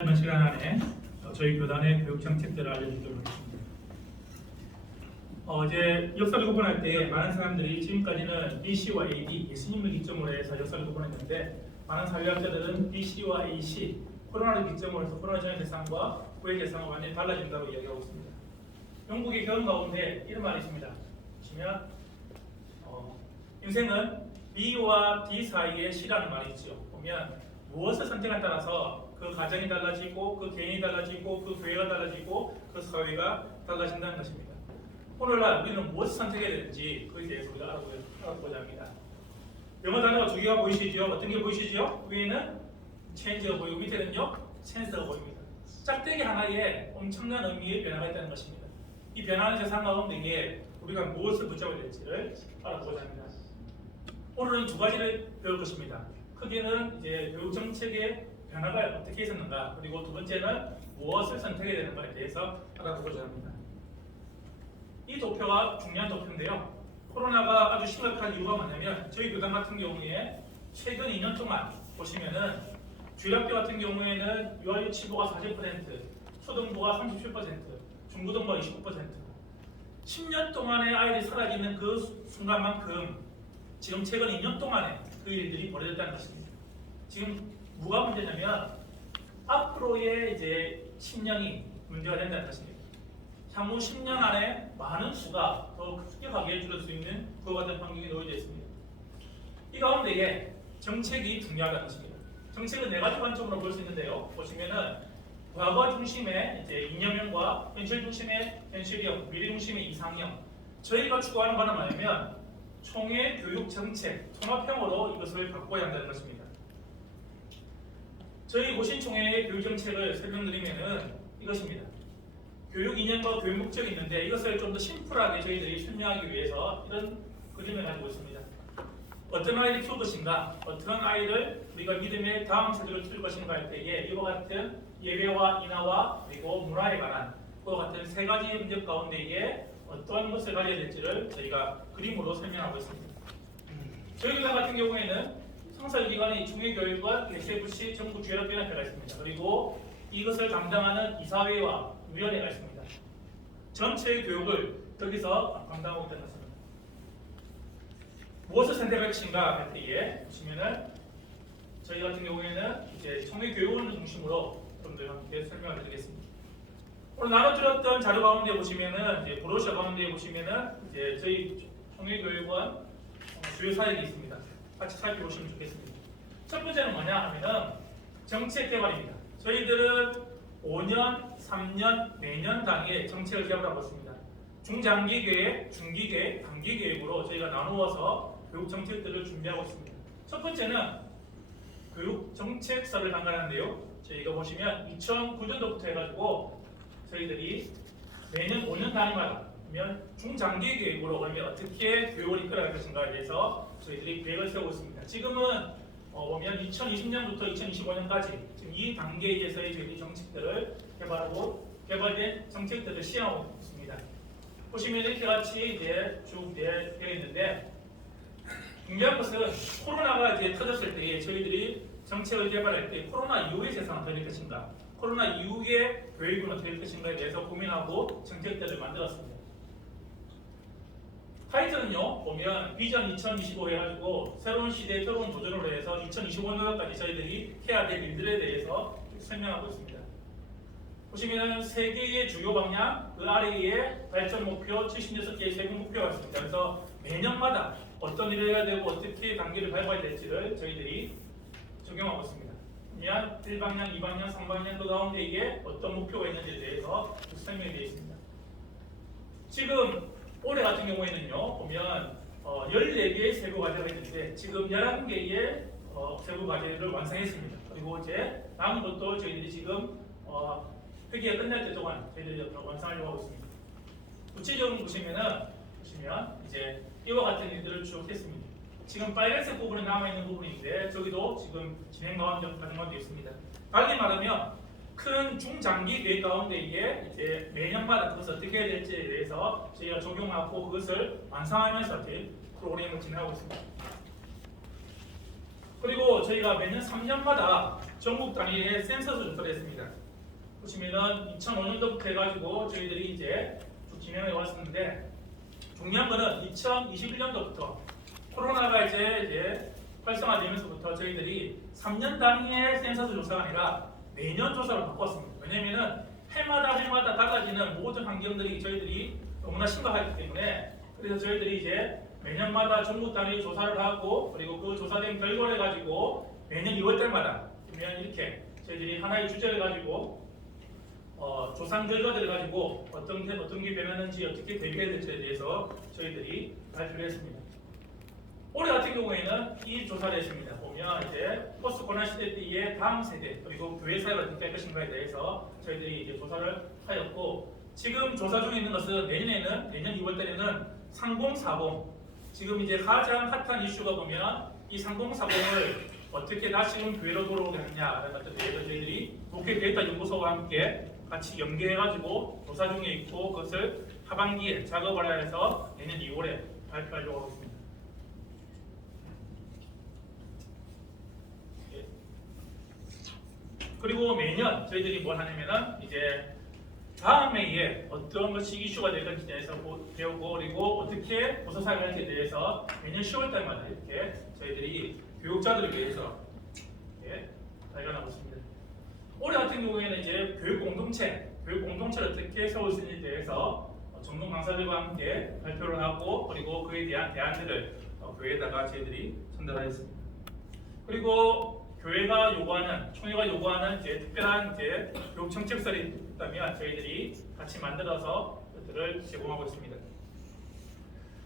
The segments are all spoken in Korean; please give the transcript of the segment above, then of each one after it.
이번 시간 안에 저희 교단의 교육 정책들을 알려드리도록 하겠습니다. 이제 역사를 구분할 때 많은 사람들이 지금까지는 BC와 AD, 예수님을 기점으로 해서 역사를 구분했는데 많은 사회학자들은 BC와 AC, 코로나를 기점으로 해서 코로나 전의 대상과 후의 대상은 완전히 달라진다고 이야기하고 있습니다. 영국의 경험 가운데 이런 말이 있습니다. 보시면 인생은 B와 D 사이의 시라는 말이 있죠. 보면 무엇을 선택에 따라서 그 가정이 달라지고 그 개인이 달라지고 그 교회가 달라지고 그 사회가 달라진다는 것입니다. 오늘날 우리는 무엇을 선택해야 되는지 그에 대해서 우리가 알아보고자 합니다. 영어 단어가 두 개가 보이시죠? 어떤 게 보이시죠? 위에는 change가 보이고 밑에는요 chance가 보입니다. 짝대기 하나에 엄청난 의미의 변화가 있다는 것입니다. 이 변화하는 세상 가운데 우리가 무엇을 붙잡아야 될지를 알아보고자 합니다. 오늘은 두 가지를 배울 것입니다. 크게는 이제 교육 정책의 변화가 어떻게 있었는가, 그리고 두 번째는 무엇을 선택해야 되는가에 대해서 알아보고자 합니다. 이 도표가 중요한 도표인데요. 코로나가 아주 심각한 이유가 뭐냐면 저희 교단 같은 경우에 최근 2년 동안 보시면은 주일학교 같은 경우에는 유아유치부가 40%, 초등부가 37%, 중고등부가 29%. 10년 동안에 아이들이 사라지는 그 순간만큼 지금 최근 2년 동안에 그 일들이 벌어졌다는 것입니다. 지금 뭐가 문제냐면 앞으로의 이제 10년이 문제가 된다는 것입니다. 향후 10년 안에 많은 수가 더 급격하게 줄어들 수 있는 그와 같은 환경이 놓여져 있습니다. 이 가운데에 정책이 중요하다는 것입니다. 정책은 네 가지 관점으로 볼 수 있는데요. 보시면은 과거 중심의 이제 이념형과 현실 중심의 현실형, 미래 중심의 이상형. 저희가 추구하는 바는 뭐냐면 총회 교육 정책, 통합형으로 이것을 바꿔야 한다는 것입니다. 저희 고신총회의 교육 정책을 설명드리면은 이것입니다. 교육 이념과 교육 목적이 있는데 이것을 좀 더 심플하게 저희들이 설명하기 위해서 이런 그림을 가지고 있습니다. 어떤 아이를 키울 것인가, 어떤 아이를 우리가 믿음의 다음 세대로 키울 것인가 할 때에 이와 같은 예배와 인화와 그리고 문화에 관한 그와 같은 세 가지 문제 가운데에 어떤 것을 가져야 될지를 저희가 그림으로 설명하고 있습니다. 저희 교단 같은 경우에는 상설기관의 중위교육원, SFC, 전국주일학교연합회가 있습니다. 그리고 이것을 담당하는 이사회와 위원회가 있습니다. 전체의 교육을 여기서 담당하고 있다는 것입니다. 무엇을 선택할 것인가 할 때에 보시면은 저희 같은 경우에는 이제 총회교육원을 중심으로 여러분들과 함께 설명을 드리겠습니다. 오늘 나눠드렸던 자료 가운데 보시면은 이제 브로셔 가운데 보시면은 이제 저희 총회교육원 주요 사역이 있습니다. 같이 살펴보시면 좋겠습니다. 첫 번째는 뭐냐 하면은 정책 개발입니다. 저희들은 5년, 3년, 매년 단위의 정책을 개발하고 있습니다. 중장기 계획, 중기 계획, 단기 계획으로 저희가 나누어서 교육 정책들을 준비하고 있습니다. 첫 번째는 교육 정책서를 강간하는데요. 저희가 보시면 2009년도부터 해가지고 저희들이 매년 5년 단위마다 그러면 중장기 계획으로 그러면 어떻게 교육을 이끌어갈 것인가에 대해서 저희들이 계획을 세우고 있습니다. 지금은 보면 2020년부터 2025년까지 지금 이 단계에서의 저희 정책들을 개발하고 개발된 정책들을 시행하고 있습니다. 보시면 이렇게 같이 이제 쭉 되어 있는데 중요한 것은 코로나가 이제 터졌을 때 저희들이 정책을 개발할 때 코로나 이후의 세상은 어떻게 될 것인가, 코로나 이후의 교육은 어떻게 될 것인가에 대해서 고민하고 정책들을 만들었습니다. 타이틀은요 보면 비전 2025 해가지고 새로운 시대의 새로운 도전으로 해서 2025년까지 저희들이 해야 될 일들에 대해서 설명하고 있습니다. 보시면 세 개의 주요 방향, 그 아래에 발전 목표 76개의 세부 목표가 있습니다. 그래서 매년마다 어떤 일을 해야 되고 어떻게 단계를 밟아야 될지를 저희들이 적용하고 있습니다. 그냥 1방향, 2방향, 3방향 그 가운데 이게 어떤 목표가 있는지에 대해서 설명이 되어 있습니다. 지금 올해 같은 경우에는요 보면 14개의 세부 과제가 있는데 지금 11개의 세부 과제를 완성했습니다. 그리고 이제 남은 것도 저희들이 지금 회기가 끝날 때 동안 저희들이 완성하려고 하고 있습니다. 구체적으로 보시면 이제 이와 같은 일들을 쭉 했습니다. 지금 빨간색 부분에 남아있는 부분인데 저기도 지금 진행 가운데 있습니다. 달리 말하면 큰 중장기 계획 가운데 이제 매년마다 그것을 어떻게 해야 될지에 대해서 저희가 적용하고 그것을 완성하면서 프로그램을 진행하고 있습니다. 그리고 저희가 매년 3년마다 전국 단위의 센서스 조사를 했습니다. 보시면은 2005년도부터 해가지고 저희들이 이제 쭉 진행해 왔었는데 중요한 거는 2021년도부터 코로나가 이제 활성화되면서부터 저희들이 3년 단위의 센서스 조사가 아니라 매년 조사를 바꿨습니다. 왜냐면은 해마다 달라지는 모든 환경들이 저희들이 너무나 심각하기 때문에 그래서 저희들이 이제 매년마다 전국 단위 조사를 하고 그리고 그 조사된 결과를 가지고 매년 2월달마다 그러면 이렇게 저희들이 하나의 주제를 가지고 조사 결과들을 가지고 어떤 게 변하는지 어떻게 대비해야 될지에 대해서 저희들이 발표를 했습니다. 올해 같은 경우에는 이 조사를 했습니다. 보면 이제 포스트 코로나 시대 때의 다음 세대 그리고 교회 사회가 어떻게 할 것인가에 대해서 저희들이 이제 조사를 하였고 지금 조사 중에 있는 것은 내년 2월달에는 3040 지금 이제 가장 핫한 이슈가 보면 이 3040을 어떻게 다시금 교회로 돌아오게 하느냐라는 것에 대해서 저희들이 독해 데이터 연구소와 함께 같이 연계해가지고 조사 중에 있고 그것을 하반기에 작업을 해서 내년 2월에 발표하려고 하고 있습니다. 그리고 매년 저희들이 뭘 하냐면은 이제 다음 해에 어떤 것이 이슈가 될 건지에 대해서 배우고 그리고 어떻게 보수 사용을 할지에 대해서 매년 10월 달마다 이렇게 저희들이 교육자들을 위해서 발견하고 있습니다. 올해 같은 경우에는 이제 교육 공동체를 어떻게 세울 수 있는지에 대해서 전문 강사들과 함께 발표를 하고 그리고 그에 대한 대안들을 교회에다가 저희들이 전달하였습니다. 그리고 교회가 요구하는 총회가 요구하는 이제 특별한 이제 교육 정책설이 있다면 저희들이 같이 만들어서 그들을 제공하고 있습니다.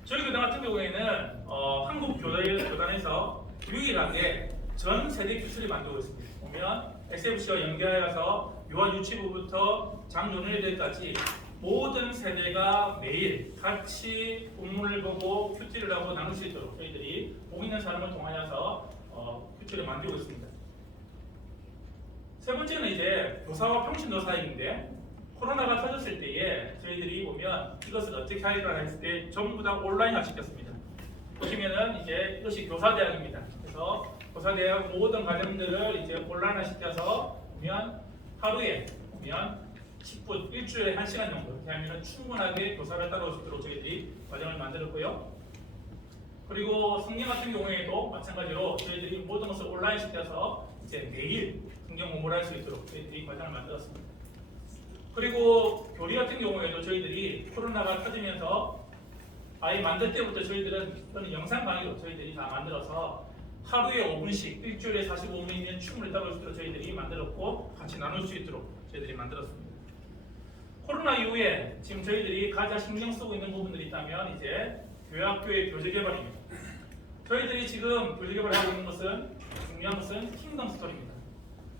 저희 교단 같은 경우에는 한국 교단에서 유일하게 전 세대 교실을 만들고 있습니다. 보면 SFC와 연계하여서 유아 유치부부터 장년회들까지 모든 세대가 매일 같이 본문을 보고 큐티를 하고 나눌 수 있도록 저희들이 복 있는 사람을 통하여서 큐티를 만들고 있습니다. 세 번째는 이제 교사와 평신도 사이인데 코로나가 터졌을 때에 저희들이 보면 이것을 어떻게 하기로 했을 때 전부 다 온라인화 시켰습니다. 보시면은 이제 이것이 교사대학입니다. 그래서 교사대학 모든 과정들을 이제 온라인화 시켜서 보면 하루에 보면 10분, 일주일에 1시간 정도 이렇게 하면 충분하게 교사를 따라올 수 있도록 저희들이 과정을 만들었고요. 그리고 성경 같은 경우에도 마찬가지로 저희들이 모든 것을 온라인 시켜서 이제 매일 성경 공부를 할 수 있도록 저희들이 과정을 만들었습니다. 그리고 교리 같은 경우에도 저희들이 코로나가 터지면서 아예 만들 때부터 저희들은 영상 강의로 저희들이 다 만들어서 하루에 5분씩 일주일에 45분이면 충분히 따라올 수 있도록 저희들이 만들었고 같이 나눌 수 있도록 저희들이 만들었습니다. 코로나 이후에 지금 저희들이 가장 신경 쓰고 있는 부분들이 있다면 이제 교회학교의 교재 개발입니다. 저희들이 지금 교재 개발하고 있는 것은 중요한 것은 킹덤 스토리입니다.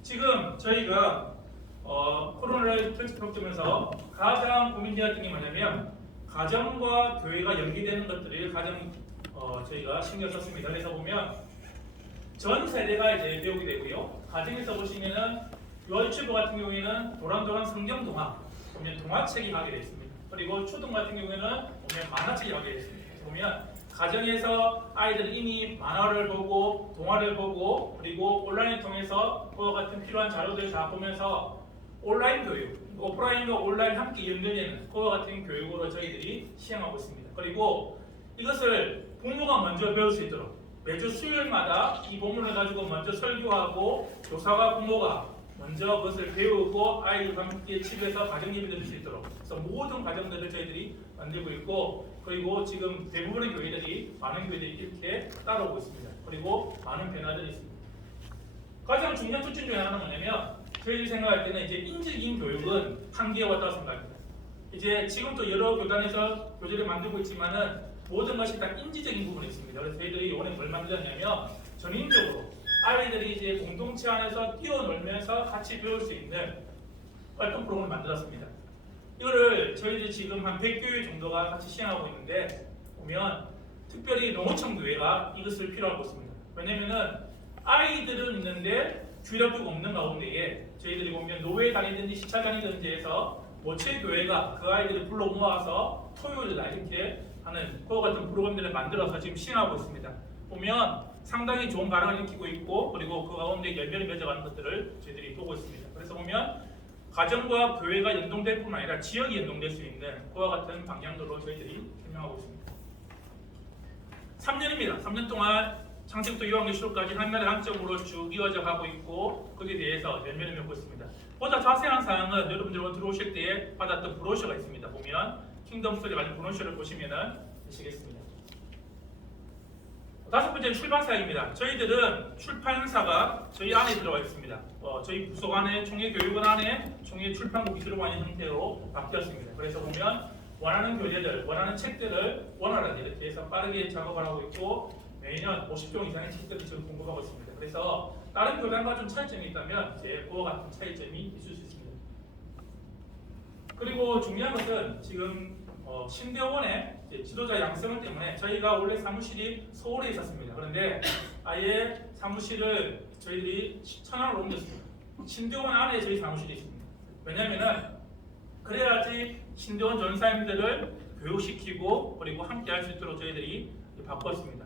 지금 저희가 코로나를 겪으면서 가장 고민되었던 게 뭐냐면 가정과 교회가 연계되는 것들을 가장 저희가 신경 썼습니다. 그래서 보면 전 세대가 이제 배우게 되고요. 가정에서 보시면은 유아유치부 같은 경우에는 도란도란 성경 동화 보면 동화책이 가게 되어 있습니다. 그리고 초등 같은 경우에는 보면 만화책이 가게 되어 있습니다. 그래서 보면 가정에서 아이들은 이미 만화를 보고 동화를 보고 그리고 온라인을 통해서 그와 같은 필요한 자료들을 다 보면서 온라인 교육, 오프라인과 온라인 함께 연결되는 그와 같은 교육으로 저희들이 시행하고 있습니다. 그리고 이것을 부모가 먼저 배울 수 있도록 매주 수요일마다 이 본문을 가지고 먼저 설교하고 교사와 부모가 먼저 그것을 배우고 아이들과 함께 집에서 가정예배 드릴 수 있도록 그래서 모든 과정들을 저희들이 만들고 있고 그리고 지금 대부분의 교회들이 많은 교회들이 이렇게 따라오고 있습니다. 그리고 많은 변화들이 있습니다. 가장 중요한 특징 중에 하나는 뭐냐면 저희들이 생각할 때는 이제 인적인 교육은 한계에 왔다고 생각합니다. 이제 지금도 여러 교단에서 교재를 만들고 있지만은 모든 것이 다 인지적인 부분이 있습니다. 그래서 저희들이 이번에 뭘 만들었냐면 전인적으로 아이들이 이제 공동체 안에서 뛰어놀면서 같이 배울 수 있는 활동 프로그램을 만들었습니다. 이거를 저희들이 지금 한 100교회 정도가 같이 시행하고 있는데 보면 특별히 농어촌 교회가 이것을 필요하고 있습니다. 왜냐면은 아이들은 있는데 주일학교가 없는 가운데에 저희들이 보면 노회 다니든지 시찰 다니든지 해서 모체 교회가 그 아이들을 불러 모아서 토요일 날 이렇게 하는 그와 같은 프로그램들을 만들어서 지금 시행하고 있습니다. 보면 상당히 좋은 반응을 일으키고 있고 그리고 그 가운데 열매를 맺어가는 것들을 저희들이 보고 있습니다. 그래서 보면 가정과 교회가 연동될 뿐만 아니라 지역이 연동될 수 있는 그와 같은 방향으로 저희들이 설명하고 있습니다. 3년입니다. 3년 동안 창세부터 요한계시록까지 하나의 한점으로 쭉 이어져 가고 있고 거기에 대해서 열매를 맺고 있습니다. 보다 자세한 사항은 여러분들 오늘 들어오실 때에 받았던 브로셔가 있습니다. 보면 킹덤 스토리 관련 브로셔를 보시면 되시겠습니다. 다섯 번째는 출판사입니다. 저희들은 출판사가 저희 안에 들어가 있습니다. 저희 부속 안에 총회교육원 안에 총회 출판국이 들어가 있는 형태로 바뀌었습니다. 그래서 보면 원하는 교재들, 원하는 책들을 원활하게 이렇게 해서 빠르게 작업을 하고 있고 매년 50종 이상의 책들을 지금 공급하고 있습니다. 그래서 다른 교단과 좀 차이점이 있다면 이제 그와 같은 차이점이 있을 수 있습니다. 그리고 중요한 것은 지금 신대원의 지도자 양성을 때문에 저희가 원래 사무실이 서울에 있었습니다. 그런데 아예 사무실을 저희들이 천안으로 옮겼습니다. 신대원 안에 저희 사무실이 있습니다. 왜냐하면 그래야지 신대원 전사님들을 교육시키고 그리고 함께 할 수 있도록 저희들이 바꿨습니다.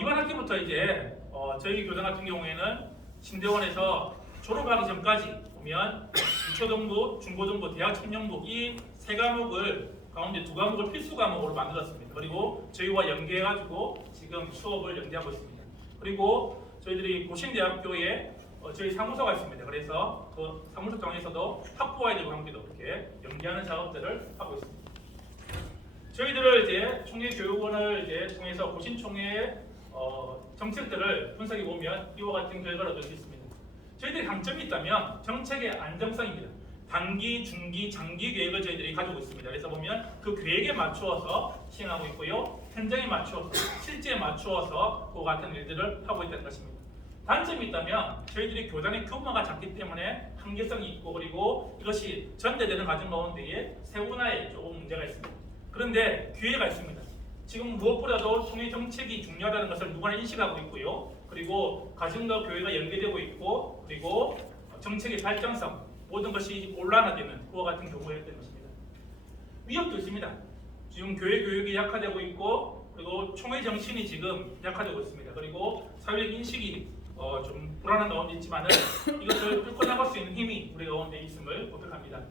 이번 학기부터 이제 저희 교단 같은 경우에는 신대원에서 졸업하기 전까지 보면 유초등부, 중고등부, 대학 청년부 이 세 과목을 가운데 두 과목을 필수 과목으로 만들었습니다. 그리고 저희와 연계해가지고 지금 수업을 연계하고 있습니다. 그리고 저희들이 고신대학교에 저희 사무소가 있습니다. 그래서 그 사무소 통해서도 학부 아이들과 함께도 이렇게 연계하는 작업들을 하고 있습니다. 저희들을 이제 총회교육원을 이제 통해서 고신총회의 정책들을 분석해 보면 이와 같은 결과를 얻을 수 있습니다. 저희들이 강점이 있다면 정책의 안정성입니다. 단기, 중기, 장기 계획을 저희들이 가지고 있습니다. 그래서 보면 그 계획에 맞추어서 시행하고 있고요. 현장에 맞추어서, 실제에 맞추어서 그 같은 일들을 하고 있다는 것입니다. 단점이 있다면 저희들이 교단의 규모가 작기 때문에 한계성이 있고 그리고 이것이 전대되는 과정 가운데에 세분화에 조금 문제가 있습니다. 그런데 기회가 있습니다. 지금 무엇보다도 총회 정책이 중요하다는 것을 누구나 인식하고 있고요. 그리고 가정과 교회가 연계되고 있고 그리고 정책의 발전성 모든 것이 온란화되는 그와 같은 경우였던 것입니다. 위협도 있습니다. 지금 교회 교육이 약화되고 있고 그리고 총회 정신이 지금 약화되고 있습니다. 그리고 사회적 인식이 좀 불안한 가운데 있지만은 이것을 뚫고 나갈 수 있는 힘이 우리 가운데 있음을 고백합니다.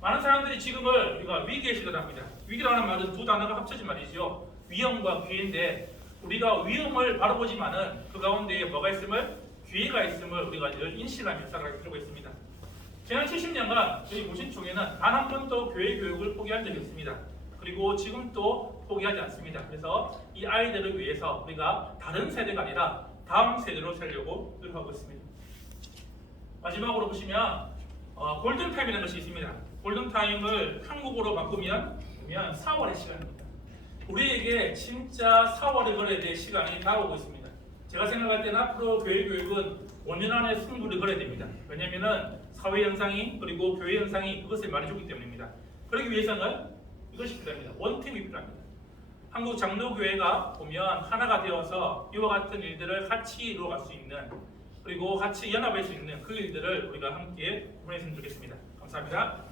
많은 사람들이 지금을 우리가 위기에 시달합니다. 위기라는 말은 두 단어가 합쳐진 말이죠. 위험과 기회인데 우리가 위험을 바라보지만은 그 가운데에 뭐가 있음을 기회가 있음을 우리가 늘 인식하며 살아갈 필요가 있습니다. 지난 70년간 저희 고신총회는 단 한 번도 교회 교육을 포기한 적이 없습니다. 그리고 지금도 포기하지 않습니다. 그래서 이 아이들을 위해서 우리가 다른 세대가 아니라 다음 세대로 살려고 노력하고 있습니다. 마지막으로 보시면 골든타임이라는 것이 있습니다. 골든타임을 한국어로 바꾸면 4월의 시간입니다. 우리에게 진짜 4월에 걸어야 될 시간이 다가오고 있습니다. 제가 생각할 때는 앞으로 교회 교육은 5년 안에 승부를 걸어야 됩니다. 왜냐하면 사회 현상이 그리고 교회 현상이 그것을 말해주기 때문입니다. 그러기 위해서는 이것이 필요합니다. 원팀이 필요합니다. 한국 장로교회가 보면 하나가 되어서 이와 같은 일들을 같이 이루어갈 수 있는 그리고 같이 연합할 수 있는 그 일들을 우리가 함께 보냈으면 좋겠습니다. 감사합니다.